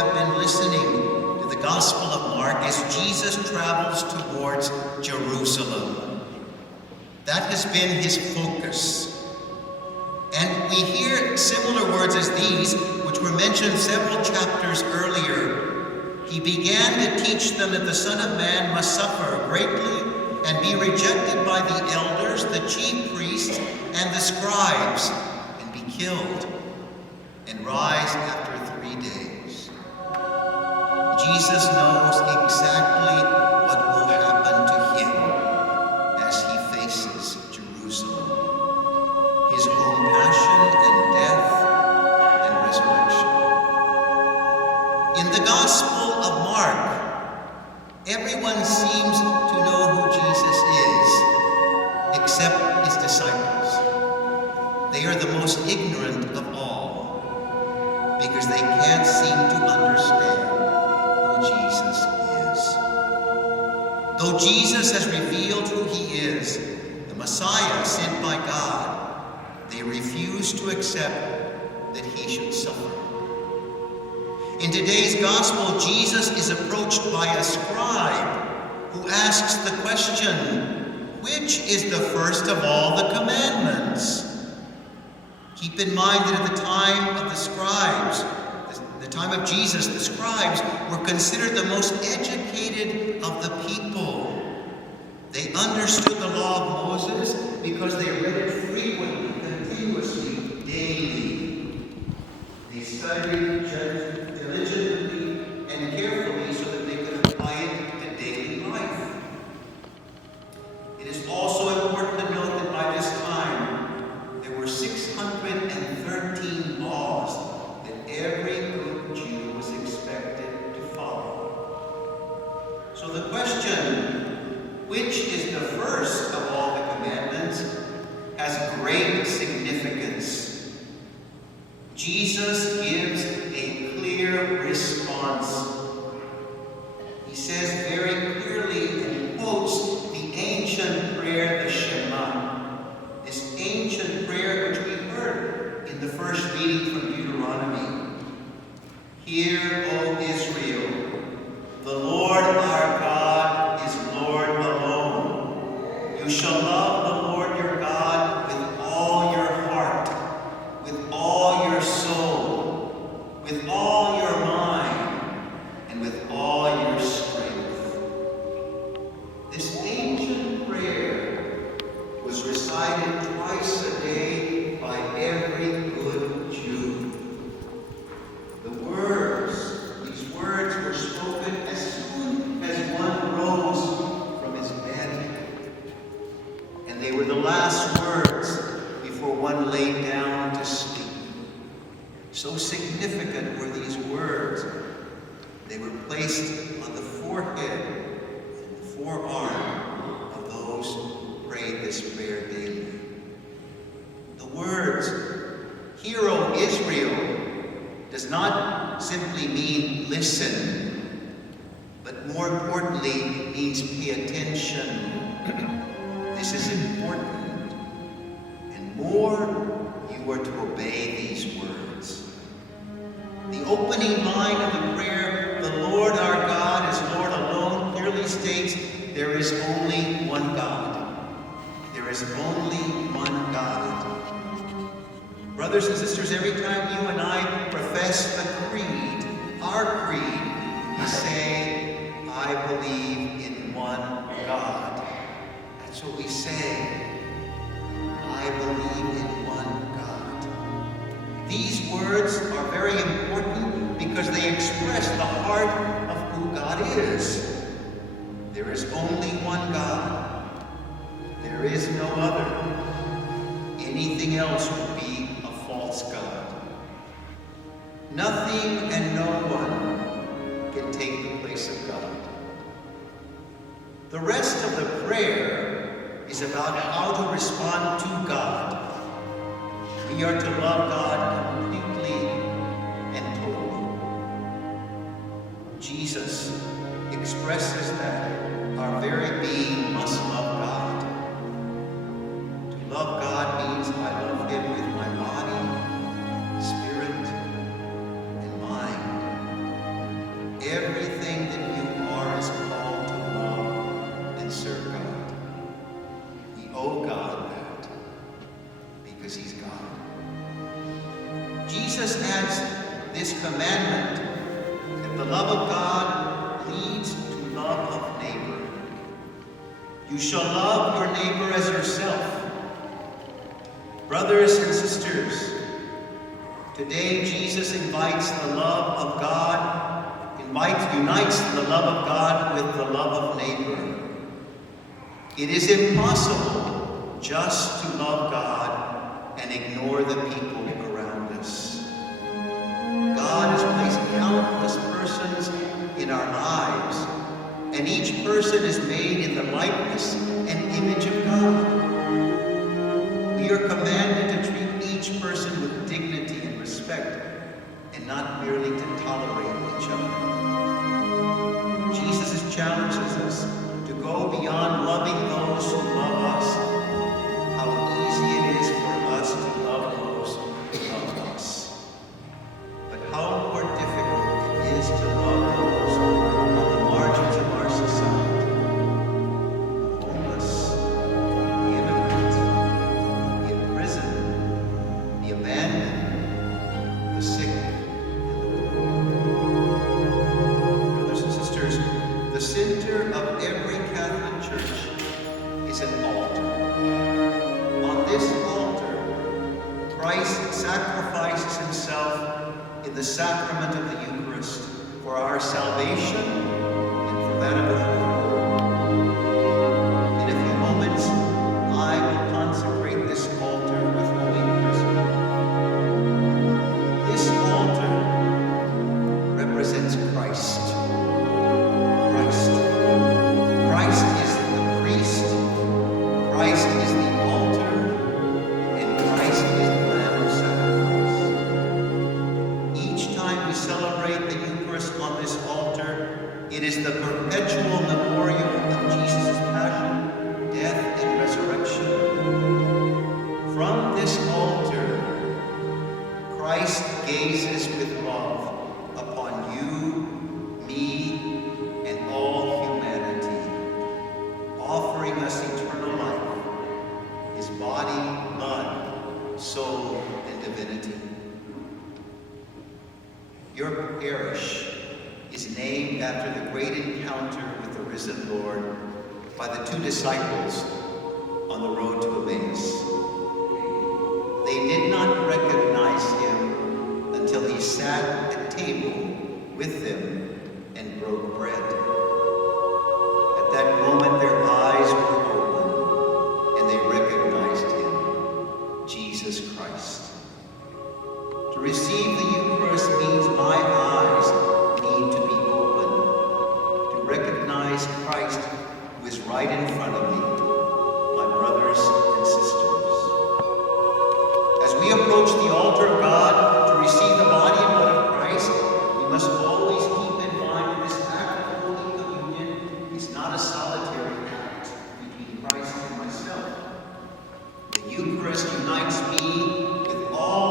have been listening to the Gospel of Mark as Jesus travels towards Jerusalem. That has been his focus. And we hear similar words as these, which were mentioned several chapters earlier. He began to teach them that the Son of Man must suffer greatly and be rejected by the elders, the chief priests, and the scribes, and be killed, and rise after 3 days. Jesus knows exactly what will happen to him as he faces Jerusalem, his own passion and death and resurrection. In the Gospel of Mark, everyone seems to know who Jesus is, except his disciples. They are the most ignorant of all, because they can't seem to understand who Jesus is. Though Jesus has revealed who he is, the Messiah sent by God, they refuse to accept that he should suffer. In today's gospel, Jesus is approached by a scribe who asks the question, which is the first of all the commandments? Keep in mind that at the time of the scribes, the time of Jesus, the scribes were considered the most educated of the people. They understood the law of Moses because they read it frequently, continuously, daily. They studied diligently and carefully so that they could apply it to daily life. It is also important to note that by this time, there were 613 laws that every good Jew was expected to follow. So the question, which is the first of all the commandments, has great significance. Jesus gives a clear response. He says very clearly and quotes the ancient prayer, the Shema. This ancient prayer which we heard in the first reading from Deuteronomy. Hear, O Israel, the Lord our God is Lord alone. You shall love the Lord your God with all your heart, with all your soul, with all your mind, and with all your strength. This ancient prayer was recited twice a day by every good Jew. These words were spoken as soon as one rose from his bed. And they were the last words before one lay down to sleep. So significant were these words. They were placed on the forehead and the forearm of those who prayed this prayer daily. The words, "Hear, O Israel," does not simply mean listen, but more importantly, it means pay attention. This is important. And more, you are to obey these words. The opening line of the prayer, "The Lord our God is Lord alone," clearly states there is only one God. There is only one God. Brothers and sisters, every time you and I profess the creed, our creed, we say, "I believe in one God." That's what we say. I believe in one God. These words are very important because they express the heart of who God is. There is only one God. There is no other. Anything else would be a false God. Nothing and no one can take the place of God. The rest of the prayer is about how to respond to God. We are to love God completely and totally. Jesus expresses that our very being must love God. To love God means I love him with my body, spirit, and mind. Jesus adds this commandment that the love of God leads to love of neighbor. You shall love your neighbor as yourself. Brothers and sisters, today Jesus invites the love of God, unites the love of God with the love of neighbor. It is impossible just to love God and ignore the people around us. God has placed countless persons in our lives, and each person is made in the likeness and image of God. We are commanded to treat each person with dignity and respect, and not merely to tolerate each other. Jesus challenges us to go beyond loving those who love us. How easy it is for us to love those who love us. But how more difficult it is to love those on the margins of our society. The homeless, the immigrant, the imprisoned, the abandoned, the sick, the center of every Catholic Church is an altar. On this altar, Christ sacrifices himself in the sacrament of the Eucharist for our salvation and for that of the whole world. In a few moments, I will consecrate this altar with Holy Chrism. This altar represents Christ. Christ is the priest, Christ is the altar, and Christ is the Lamb of sacrifice. Each time we celebrate the Eucharist on this altar, it is the perpetual memorial of Jesus' passion, death, and resurrection. From this altar, Christ gazes with love upon you, me, and all humanity, offering us eternal life, his body, blood, soul, and divinity. Your parish is named after the great encounter with the risen Lord by the two disciples on the road to Emmaus. They did not recognize him until he sat at table with them and broke bread. At that moment, their eyes were open, and they recognized him, Jesus Christ. To receive the Eucharist means my eyes need to be open, to recognize Christ who is right in front of me, my brothers and sisters. As we approach the altar of God to receive the body and blood of Christ, we must always keep in mind that this act of Holy Communion is not a solitary act between Christ and myself. The Eucharist unites me with all